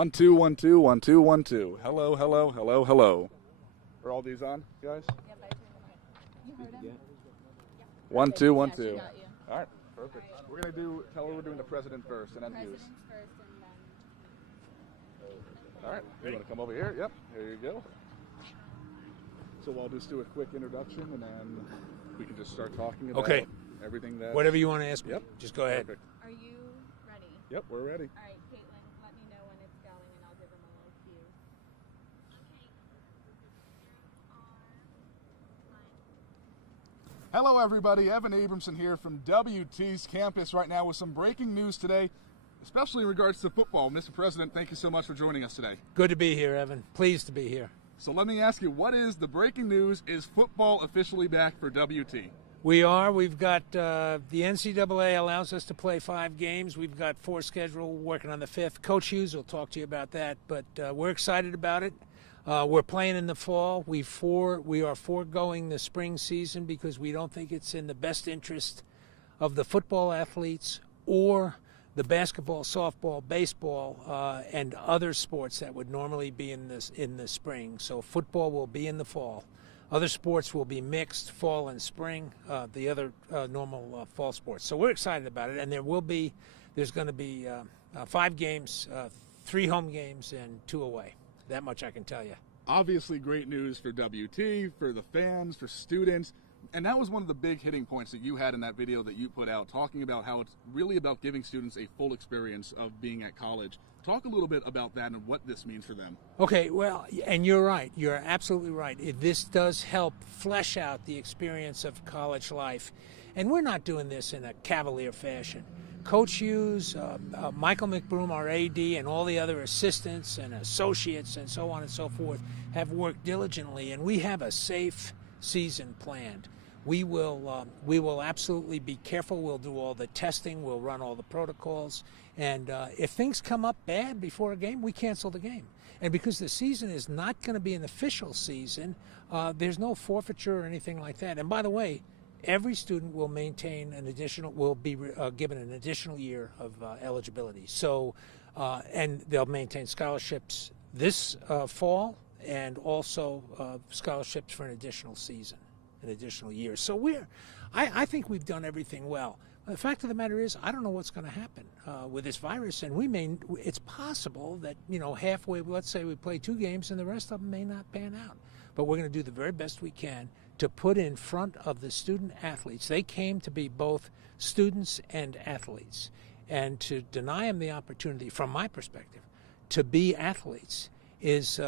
1 2 1 2 1 2 1 2. Hello, hello, hello, hello. Are all these on, guys? Yep, I turned the mic. You heard him? 1 2 1 Yeah, 2. she got you. All right, perfect. We're gonna tell her we're doing the president first and then news. Presidents first and then. All right, you want to come over here? Yep, here you go. So I'll just do a quick introduction and then we can just start talking about everything that. Whatever you want to ask me. Yep. Just go ahead. Perfect. Are you ready? Yep, we're ready. All right, Caitlin, let me know when it's going and I'll give them a little cue. Hello, everybody. Evan Abramson here from WT's campus right now with some breaking news today, especially in regards to football. Mr. President, thank you so much for joining us today. Good to be here, Evan. Pleased to be here. So let me ask you, what is the breaking news? Is football officially back for WT? We are. We've got the NCAA allows us to play 5 games. We've got 4 scheduled, working on the 5th. Coach Hughes will talk to you about that, but we're excited about it. We're playing in the fall. We are foregoing the spring season because we don't think it's in the best interest of the football athletes or the basketball, softball, baseball, and other sports that would normally be in the spring. So football will be in the fall. Other sports will be mixed, fall and spring, the other normal fall sports. So we're excited about it, and there's going to be 5 games, 3 home games, and 2 away. That much I can tell you. Obviously great news for WT, for the fans, for students. And that was one of the big hitting points that you had in that video that you put out, talking about how it's really about giving students a full experience of being at college. Talk a little bit about that and what this means for them. Okay, well, and you're right. You're absolutely right. This does help flesh out the experience of college life. And we're not doing this in a cavalier fashion. Coach Hughes, Michael McBroom, our AD, and all the other assistants and associates and so on and so forth have worked diligently, and we have a safe season planned. We will absolutely be careful. We'll do all the testing. We'll run all the protocols. And if things come up bad before a game, we cancel the game. And because the season is not going to be an official season, there's no forfeiture or anything like that. And by the way, every student will be given an additional year of eligibility. So, and they'll maintain scholarships this fall, and also scholarships for an additional season, an additional year. So I think we've done everything well. The fact of the matter is, I don't know what's going to happen with this virus, and it's possible that, halfway, let's say we play 2 games and the rest of them may not pan out. But we're going to do the very best we can to put in front of the student athletes. They came to be both students and athletes. And to deny them the opportunity, from my perspective, to be athletes is,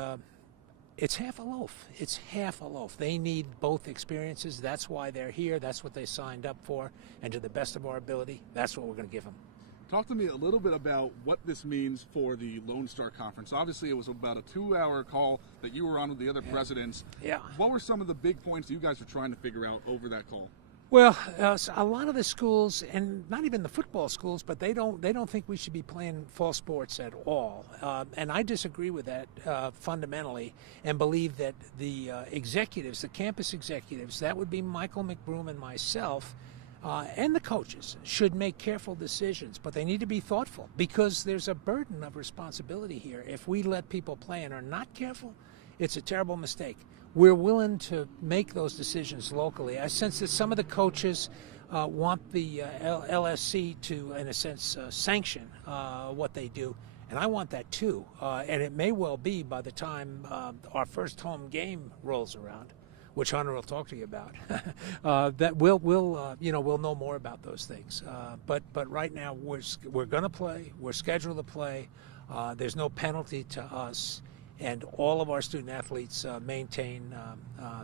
it's half a loaf. It's half a loaf. They need both experiences. That's why they're here. That's what they signed up for. And to the best of our ability, that's what we're going to give them. Talk to me a little bit about what this means for the Lone Star Conference. Obviously, it was about a 2-hour call that you were on with the other presidents. Yeah. What were some of the big points you guys were trying to figure out over that call? Well, a lot of the schools, and not even the football schools, but they don't think we should be playing fall sports at all. And I disagree with that fundamentally, and believe that the executives, the campus executives, that would be Michael McBroom and myself, and the coaches, should make careful decisions. But they need to be thoughtful, because there's a burden of responsibility here. If we let people play and are not careful, it's a terrible mistake. We're willing to make those decisions locally. I sense that some of the coaches want the LSC to, in a sense, sanction what they do, and I want that too. And it may well be by the time our first home game rolls around, which Hunter will talk to you about, that we'll know more about those things. But right now we're going to play. We're scheduled to play. There's no penalty to us. And all of our student athletes maintain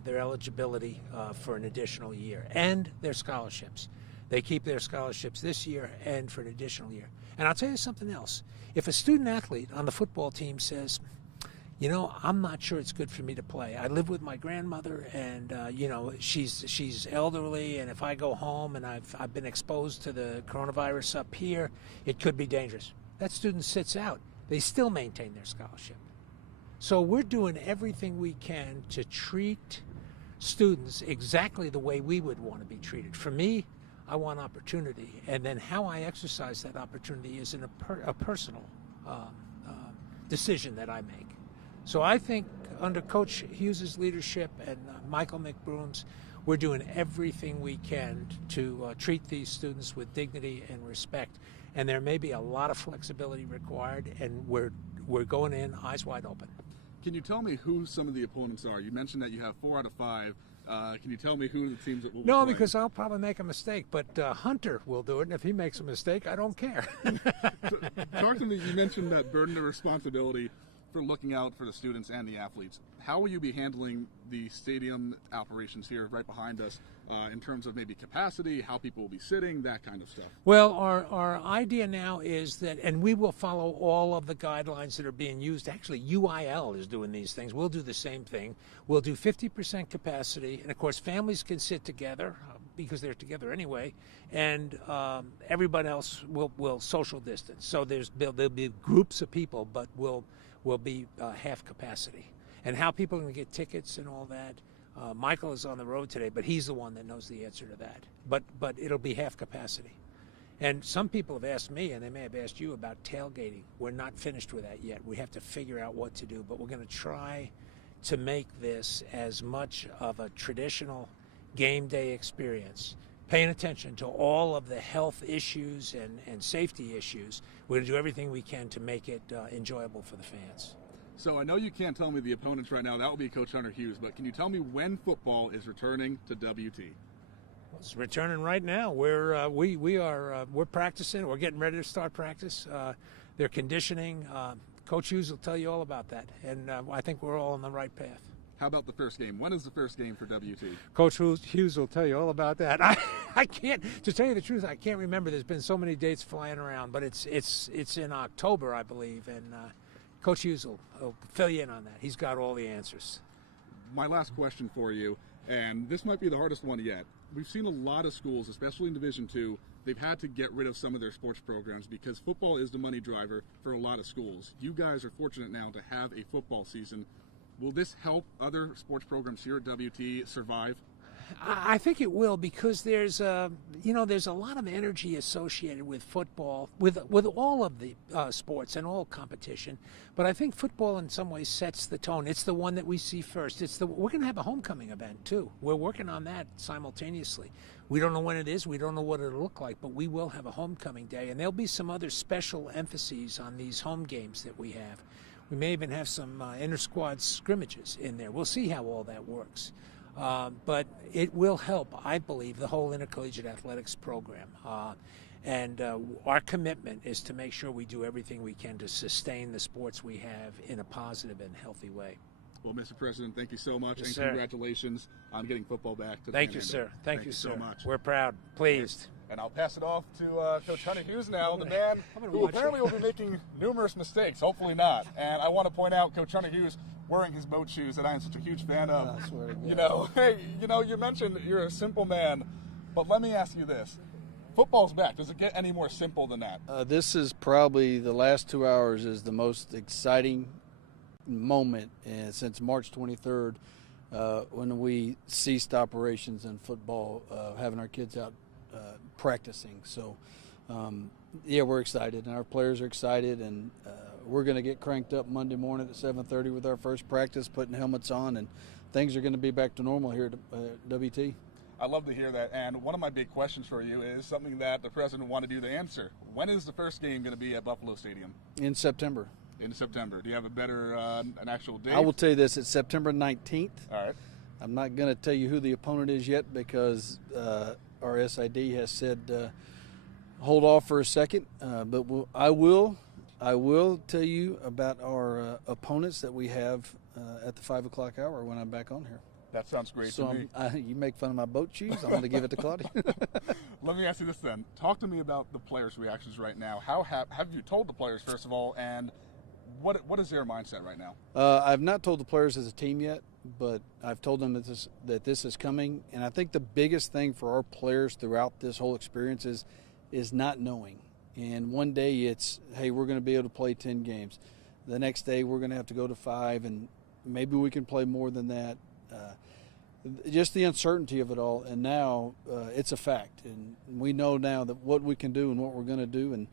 their eligibility for an additional year, and their scholarships. They keep their scholarships this year and for an additional year. And I'll tell you something else. If a student athlete on the football team says, I'm not sure it's good for me to play. I live with my grandmother, and she's elderly, and if I go home and I've been exposed to the coronavirus up here, it could be dangerous. That student sits out. They still maintain their scholarship. So we're doing everything we can to treat students exactly the way we would want to be treated. For me, I want opportunity, and then how I exercise that opportunity is in a personal decision that I make. So I think under Coach Hughes' leadership and Michael McBroom's, we're doing everything we can to treat these students with dignity and respect. And there may be a lot of flexibility required, and we're going in eyes wide open. Can you tell me who some of the opponents are? You mentioned that you have 4 out of 5. Can you tell me who the teams that will be No, playing? because I'll probably make a mistake, but Hunter will do it, and if he makes a mistake, I don't care. Talk to me, you mentioned that burden of responsibility for looking out for the students and the athletes. How will you be handling the stadium operations here right behind us in terms of maybe capacity, how people will be sitting, that kind of stuff? Well, our idea now is that, and we will follow all of the guidelines that are being used. Actually, UIL is doing these things. We'll do the same thing. We'll do 50% capacity, and of course, families can sit together because they're together anyway, and everybody else will social distance. So there'll be groups of people, but will be half capacity. And how people are going to get tickets and all that, Michael is on the road today, but he's the one that knows the answer to that. But it'll be half capacity. And some people have asked me, and they may have asked you, about tailgating. We're not finished with that yet. We have to figure out what to do, but we're going to try to make this as much of a traditional game day experience, paying attention to all of the health issues and safety issues. We're going to do everything we can to make it enjoyable for the fans. So I know you can't tell me the opponents right now. That will be Coach Hunter Hughes. But can you tell me when football is returning to WT? It's returning right now. We're practicing. We're getting ready to start practice. They're conditioning. Coach Hughes will tell you all about that. And I think we're all on the right path. How about the first game? When is the first game for WT? Coach Hughes will tell you all about that. I can't, to tell you the truth, I can't remember. There's been so many dates flying around, but it's in October, I believe, and Coach Hughes will fill you in on that. He's got all the answers. My last question for you, and this might be the hardest one yet. We've seen a lot of schools, especially in Division II, they've had to get rid of some of their sports programs because football is the money driver for a lot of schools. You guys are fortunate now to have a football season. Will this help other sports programs here at WT survive? I think it will, because there's a lot of energy associated with football, with all of the sports and all competition. But I think football in some ways sets the tone. It's the one that we see first. We're going to have a homecoming event too. We're working on that simultaneously. We don't know when it is. We don't know what it'll look like, but we will have a homecoming day, and there'll be some other special emphases on these home games that we have. We may even have some inter-squad scrimmages in there. We'll see how all that works. But it will help, I believe, the whole intercollegiate athletics program. And our commitment is to make sure we do everything we can to sustain the sports we have in a positive and healthy way. Well, Mr. President, thank you so much, Yes, and sir. Congratulations on getting football back to the Thank you, Panhandle. sir. Thank you, so sir. much. We're proud, pleased. And I'll pass it off to Coach Hunter Hughes now, the man I'm gonna who watch apparently it. will be making numerous mistakes, hopefully not. And I want to point out Coach Hunter Hughes wearing his boat shoes that I am such a huge fan of. I swear to God. You know, hey, you mentioned you're a simple man, but let me ask you this. Football's back. Does it get any more simple than that? This is probably the last 2 hours is the most exciting moment since March 23rd when we ceased operations in football, having our kids out practicing. So, yeah, we're excited, and our players are excited, and we're going to get cranked up Monday morning at 7:30 with our first practice, putting helmets on, and things are going to be back to normal here at WT. I love to hear that. And one of my big questions for you is something that the president wanted you to answer. When is the first game going to be at Buffalo Stadium? In September. In September. Do you have a better, an actual date? I will tell you this, it's September 19th. All right. I'm not going to tell you who the opponent is yet because our SID has said hold off for a second. But I will tell you about our opponents that we have at the 5 o'clock hour when I'm back on here. That sounds great So to me. you make fun of my boat shoes. I'm going to give it to Claudia. Let me ask you this then. Talk to me about the players' reactions right now. How have you told the players, first of all, and what is their mindset right now? I've not told the players as a team yet, but I've told them that this is coming. And I think the biggest thing for our players throughout this whole experience is not knowing. And one day it's, hey, we're going to be able to play 10 games. The next day we're going to have to go to 5, and maybe we can play more than that. Just the uncertainty of it all, and now it's a fact, and we know now that what we can do and what we're going to do, and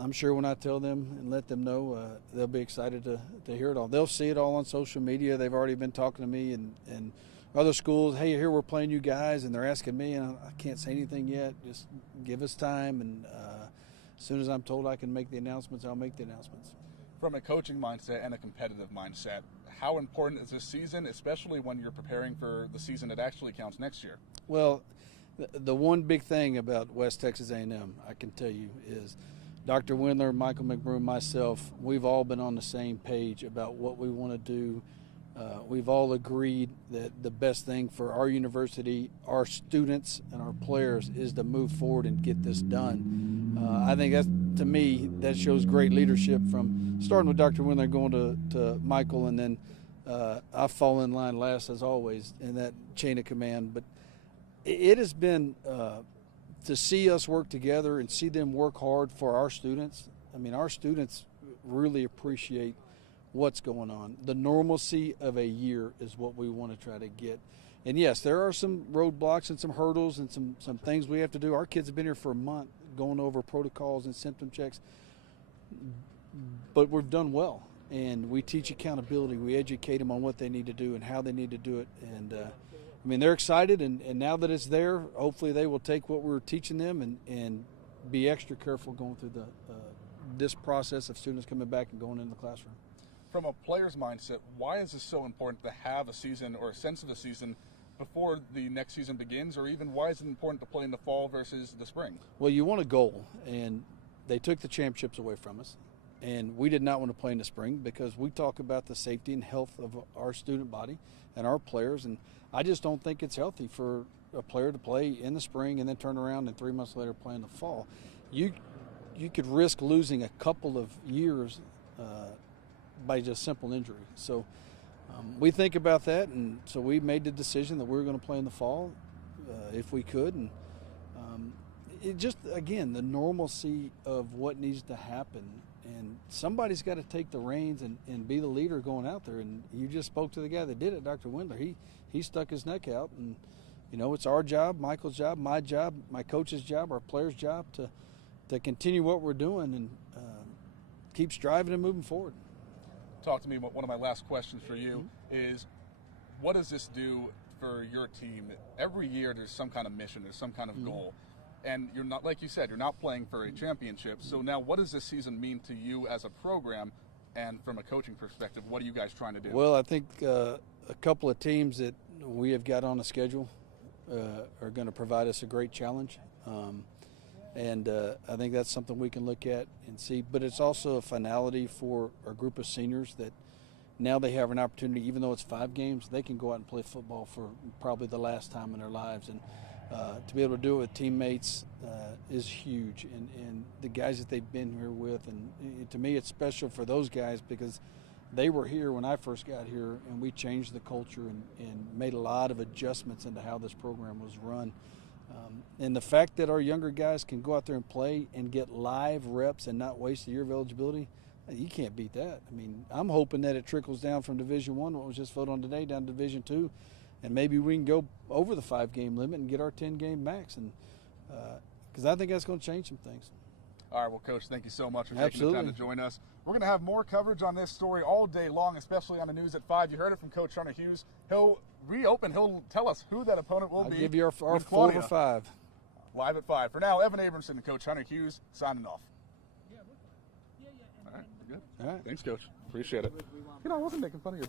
I'm sure when I tell them and let them know, they'll be excited to hear it all. They'll see it all on social media. They've already been talking to me and other schools. Hey, here we're playing you guys, and they're asking me, and I can't say anything yet. Just give us time, and as soon as I'm told I can make the announcements, I'll make the announcements. From a coaching mindset and a competitive mindset, how important is this season, especially when you're preparing for the season that actually counts next year? Well, the one big thing about West Texas A&M, I can tell you, is Dr. Windler, Michael McBroom, myself, we've all been on the same page about what we want to do. We've all agreed that the best thing for our university, our students, and our players is to move forward and get this done. I think that's, to me, that shows great leadership from starting with Dr. Windler, going to Michael, and then I fall in line last as always in that chain of command. But it has been to see us work together and see them work hard for our students. I mean, our students really appreciate what's going on. The normalcy of a year is what we want to try to get. And yes, there are some roadblocks and some hurdles and some things we have to do. Our kids have been here for a month going over protocols and symptom checks, but we've done well. And we teach accountability. We educate them on what they need to do and how they need to do it. And I mean, they're excited, and now that it's there, hopefully they will take what we're teaching them and be extra careful going through this process of students coming back and going into the classroom. From a player's mindset, why is this so important to have a season or a sense of the season before the next season begins, or even why is it important to play in the fall versus the spring? Well, you want a goal, and they took the championships away from us, and we did not want to play in the spring because we talk about the safety and health of our student body and our players, and I just don't think it's healthy for a player to play in the spring and then turn around and 3 months later play in the fall. You could risk losing a couple of years by just simple injury. So we think about that, and so we made the decision that we were going to play in the fall if we could. And it just, again, the normalcy of what needs to happen. And somebody's got to take the reins and be the leader going out there. And you just spoke to the guy that did it, Dr. Windler. He stuck his neck out. And, you know, it's our job, Michael's job, my coach's job, our players' job to continue what we're doing and keep striving and moving forward. Talk to me. One of my last questions for you is, what does this do for your team? Every year there's some kind of mission, there's some kind of goal. And you're not, like you said, you're not playing for a championship. So now what does this season mean to you as a program? And from a coaching perspective, what are you guys trying to do? Well, I think a couple of teams that we have got on the schedule are going to provide us a great challenge. And I think that's something we can look at and see. But it's also a finality for a group of seniors that now they have an opportunity, even though it's 5 games, they can go out and play football for probably the last time in their lives. And to be able to do it with teammates is huge. And the guys that they've been here with, and to me it's special for those guys because they were here when I first got here, and we changed the culture and made a lot of adjustments into how this program was run. And the fact that our younger guys can go out there and play and get live reps and not waste a year of eligibility, you can't beat that. I mean, I'm hoping that it trickles down from Division I, what was just voted on today, down to Division II, and maybe we can go over the 5-game limit and get our 10-game max. And because I think that's going to change some things. All right, well, Coach, thank you so much for taking the time to join us. We're going to have more coverage on this story all day long, especially on the news at 5. You heard it from Coach Hunter Hughes. He'll tell us who that opponent will be. I'll give you our 4 for 5. Live at 5. For now, Evan Abramson and Coach Hunter Hughes signing off. All right, good. All right, thanks, Coach. Appreciate it. You know, I wasn't making fun of your boat.